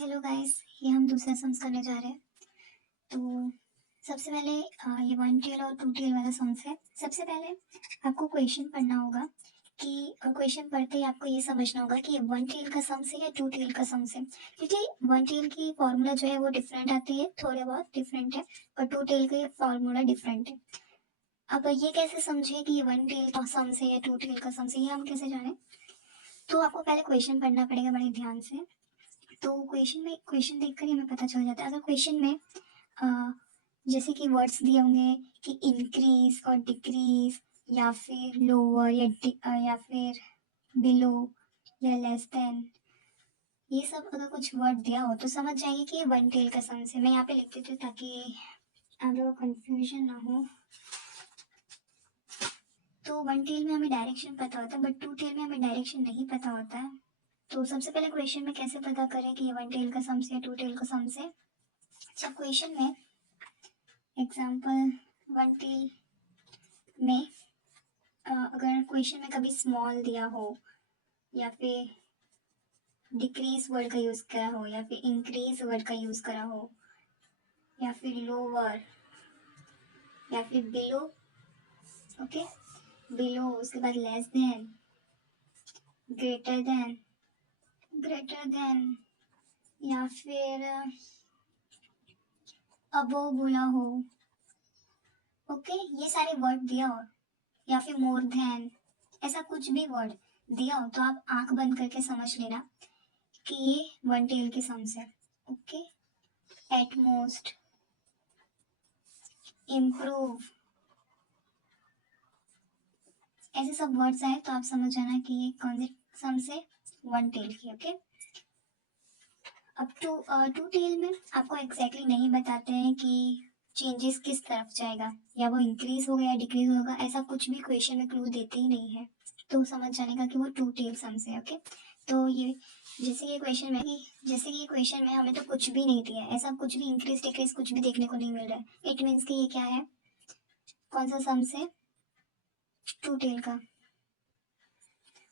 Hello guys, ये हम दूसरा सम्स करने जा रहे हैं। तो सबसे पहले ये वन टेल और टू टेल वाला सम्स है। सबसे पहले आपको क्वेश्चन पढ़ना होगा कि क्वेश्चन पढ़ते ही आपको ये समझना होगा कि ये वन टेल का सम्स है या टू टेल का सम्स है, क्योंकि वन टेल की फॉर्मूला जो है वो डिफरेंट आती है, थोड़े बहुत डिफरेंट है, और टू टेल की फॉर्मूला डिफरेंट है। अब ये कैसे समझे कि ये वन टेल का सम्स है या टू टेल का सम्स है, ये हम कैसे जाने? तो आपको पहले क्वेश्चन पढ़ना पड़ेगा बड़े ध्यान से। तो क्वेश्चन देखकर ही हमें पता चल जाता है। अगर क्वेश्चन में अ, जैसे कि वर्ड्स दिए होंगे कि इंक्रीज और डिक्रीज, या फिर लोअर या फिर बिलो या लेस देन, ये सब अगर कुछ वर्ड दिया हो तो समझ जाइए कि ये वन टेल का सम्स है। मैं यहाँ पे लिख देती हूँ ताकि आप लोगों को कंफ्यूजन ना हो। तो वन टेल में हमें डायरेक्शन पता होता है, बट टू टेल में हमें डायरेक्शन नहीं पता होता है। तो सबसे पहले क्वेश्चन में कैसे पता करें कि ये वन टेल का सम्स है टू टेल का सम्स है? जब क्वेश्चन में एग्जाम्पल वन टेल में अगर क्वेश्चन में कभी स्मॉल दिया हो, या फिर डिक्रीज वर्ड का यूज करा हो, या फिर इंक्रीज वर्ड का यूज करा हो, या फिर लोअर, या फिर बिलो, ओके, बिलो, उसके बाद लेस देन, ग्रेटर देन, या फिर अबोव बोला हो, ओके, ये सारे वर्ड दिया हो, या फिर मोर देन, ऐसा कुछ भी वर्ड दिया हो तो आप आंख बंद करके समझ लेना कि ये वन टेल के सम्स है। ओके, एटमोस्ट, इम्प्रूव, ऐसे सब वर्ड्स आए तो आप समझ जाना कि ये कौन से सम्स है, वन टेल की। ओके, अब टू टेल में आपको एग्जैक्टली नहीं बताते हैं कि चेंजेस किस तरफ जाएगा, या वो इंक्रीज होगा या डिक्रीज होगा, ऐसा कुछ भी क्वेश्चन में क्लू देते ही नहीं है। तो समझ जाने का कि वो टू टेल सम्स है। ओके, तो ये जैसे ये क्वेश्चन में हमें तो कुछ भी नहीं दिया है, ऐसा कुछ भी इंक्रीज डिक्रीज कुछ भी देखने को नहीं मिल रहा है। इट मीन्स कि ये क्या है, कौन सा सम्स है, टू टेल का।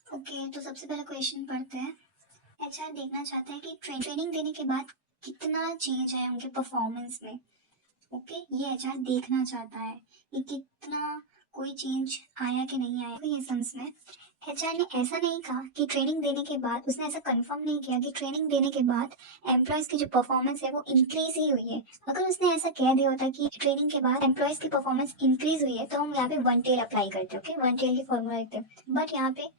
ओके, तो सबसे पहले क्वेश्चन पढ़ते हैं। एचआर देखना चाहते हैं कि ट्रेनिंग देने के बाद कितना चेंज आया उनके परफॉर्मेंस में। ओके, ये एचआर देखना चाहता है कि कितना कोई चेंज आया कि नहीं आया। तो ये सेंस में एचआर ने ऐसा नहीं कहा कि ट्रेनिंग देने के बाद, उसने ऐसा कंफर्म नहीं किया कि ट्रेनिंग देने के बाद एम्प्लॉयज की जो परफॉर्मेंस है वो इंक्रीज ही हुई है। अगर उसने ऐसा कह दिया होता कि ट्रेनिंग के बाद एम्प्लॉयज की परफॉर्मेंस इंक्रीज हुई है तो हम यहाँ पे वन टेल अप्लाई करते, ओके, वन टेल की फॉर्मूला लिखते। बट यहाँ पे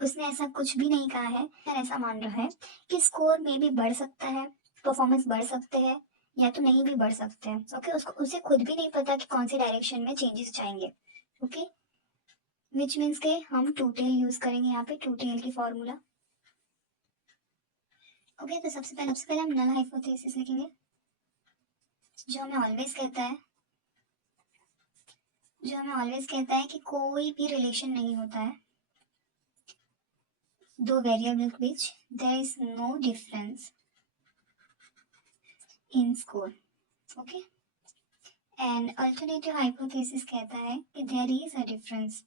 उसने ऐसा कुछ भी नहीं कहा है। ऐसा मान रहा है कि स्कोर में भी बढ़ सकता है, परफॉर्मेंस बढ़ सकते हैं, या तो नहीं भी बढ़ सकते हैं। ओके, उसको उसे खुद भी नहीं पता कि कौन सी डायरेक्शन में चेंजेस जाएंगे। ओके, विच मीन्स के हम टू टेल यूज करेंगे यहाँ पे, टू टेल की फॉर्मूला। ओके, तो सबसे पहले हम नल हाइपोथेसिस लिखेंगे, जो हमें ऑलवेज कहता है कि कोई भी रिलेशन नहीं होता है दो वेरिएबल के बीच, there is no difference in score. Okay, and alternative hypothesis कहता है कि there is a difference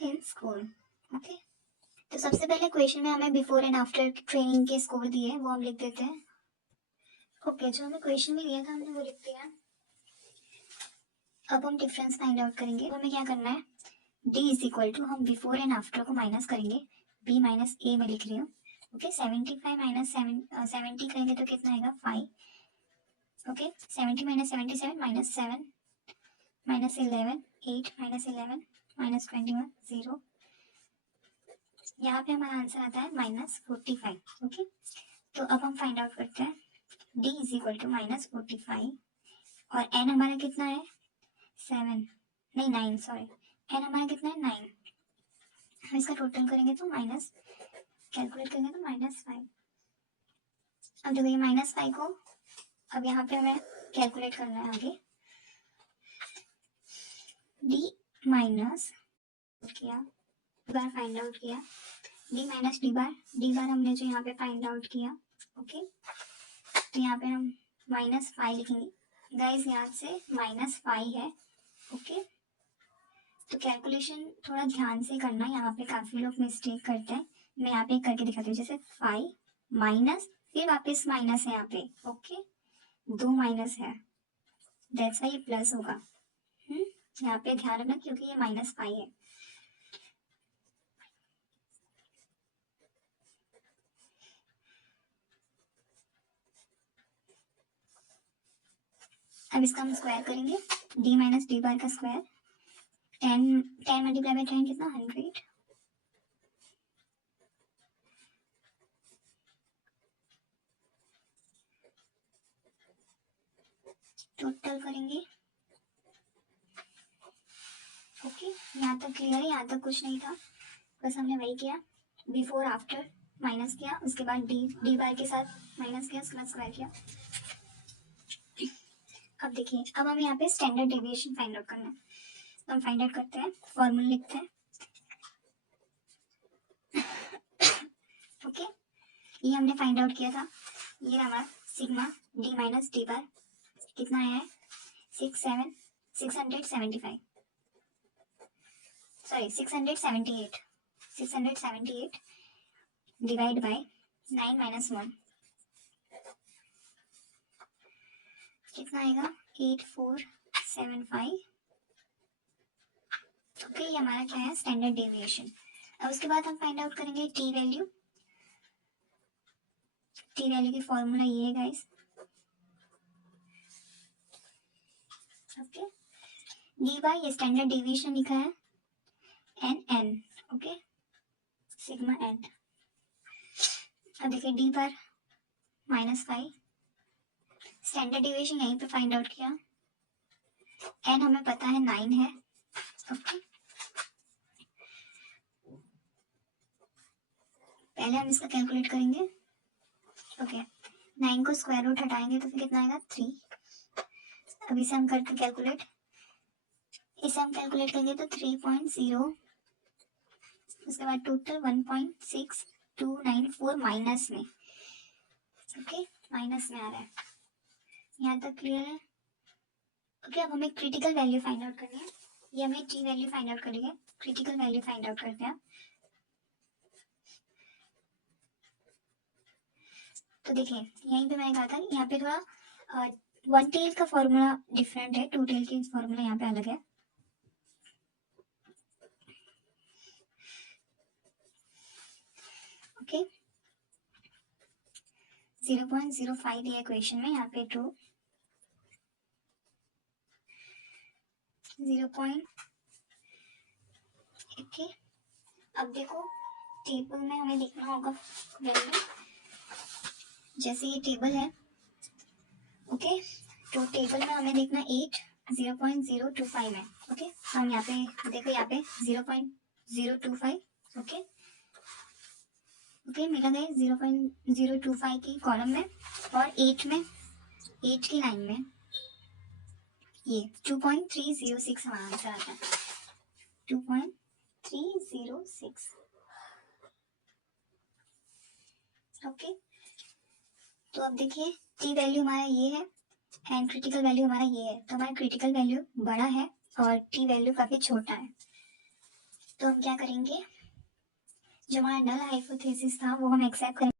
in score. Okay, तो सबसे पहले क्वेश्चन में हमें बिफोर एंड आफ्टर ट्रेनिंग के स्कोर दिए, वो हम लिख देते हैं। ओके, जो हमें क्वेश्चन में दिया था हमने वो लिख दिया। अब हम डिफरेंस फाइंड आउट करेंगे। तो हमें क्या करना है, d इज इक्वल टू, हम बिफोर एंड आफ्टर को माइनस करेंगे, b माइनस ए में लिख रही हूँ। ओके, 75 माइनस 70 करेंगे तो कितना आएगा, 5। Okay, 70 minus 77 minus 7 minus 11, 8 minus 11 minus 21, 0। यहाँ पे हमारा आंसर आता है -45। ओके, तो अब हम फाइंड आउट करते हैं, d इज इक्वल टू -45, और n हमारा कितना है, 7, नहीं 9, सॉरी, n हमारा कितना है, 9। हम इसका टोटल करेंगे तो माइनस, कैलकुलेट करेंगे तो -5। अब देखो ये -5 को अब यहाँ पे हमें कैलकुलेट करना है आगे। d माइनस किया, बार फाइंड आउट किया, d माइनस डी बार हमने जो यहाँ पे फाइंड आउट किया। ओके, तो यहाँ पे हम -5 लिखेंगे गाइस, यहाँ से -5 है। ओके, तो कैलकुलेशन थोड़ा ध्यान से करना, यहाँ पे काफी लोग मिस्टेक करते हैं। मैं यहाँ पे करके दिखाती हूँ, जैसे 5 माइनस, फिर वापस माइनस है यहाँ पे। ओके, 2 माइनस है, दैट्स वाई ये प्लस होगा। यहाँ पे ध्यान रखना क्योंकि ये -5 है। अब इसका हम स्क्वायर करेंगे, d माइनस डी बार का स्क्वायर, 10 मल्टीप्लाई बाई 10 कितना, 100। टोटल करेंगे। ओके, यहाँ तक क्लियर है, यहाँ तक कुछ नहीं था, बस हमने वही किया, बिफोर आफ्टर माइनस किया, उसके बाद डी बार के साथ माइनस किया, उसके बाद स्क्वायर किया। अब देखिए, अब हमें यहाँ पे स्टैंडर्ड डेविएशन फाइंड आउट करना है, तो हम फाइंड आउट करते हैं, फॉर्मूला लिखते हैं। ओके, ये हमने फाइंड आउट किया था, ये हमारा सिग्मा डी माइनस डी बार कितना है, 678 डिवाइड बाय 9 माइनस 1 कितना आएगा, 8475। ओके, ये हमारा क्या है, स्टैंडर्ड डेविएशन। अब उसके बाद हम फाइंड आउट करेंगे टी वैल्यू। टी वैल्यू की फॉर्मूला ये है गाइस। ओके, डी बाय ये स्टैंडर्ड डेविएशन लिखा है, एन। Okay, sigma N. अब देखिए डी बार -5, स्टैंडर्ड डेविएशन यहीं पे फाइंड आउट किया, एन हमें पता है 9 है। ओके, पहले हम इसका कैलकुलेट करेंगे। ओके, 9 को स्क्वायर रूट हटाएंगे तो फिर कितना आएगा, 3। अब इसे हम करके कैलकुलेट, इसे हम कैलकुलेट करेंगे तो 3.0, उसके बाद टोटल 1.6294 माइनस में। ओके, माइनस में आ रहा है, यहाँ तक क्लियर है। ओके, अब हमें क्रिटिकल वैल्यू फाइंड आउट करनी है, ये हमें टी वैल्यू फाइंड आउट करेंगे, क्रिटिकल वैल्यू फाइंड आउट करते हैं। तो देखिए यहीं पे मैंने कहा था, यहाँ पे थोड़ा 1 टेल का फॉर्मूला डिफरेंट है, 2 टेल की फॉर्मूला यहाँ पे अलग है। ओके, 0.05 दिया क्वेश्चन में, यहाँ पे 2 0. ओके, अब देखो टेबल में हमें लिखना होगा वैल्यू, जैसे ये टेबल है। ओके, तो टेबल में हमें देखना 8 0.025 है। ओके, हम यहाँ पे देखो, यहाँ पे 0.025। ओके, ओके मिला गया 0.025 की कॉलम में, और 8 में, 8 की लाइन में ये 2.306 हमारा आंसर आता है, 2.306। ओके, तो अब देखिए टी वैल्यू हमारा ये है एंड क्रिटिकल वैल्यू हमारा ये है, तो हमारा क्रिटिकल वैल्यू बड़ा है और टी वैल्यू काफी छोटा है। तो हम क्या करेंगे, जो हमारा नल हाइपोथेसिस था वो हम एक्सेप्ट करेंगे।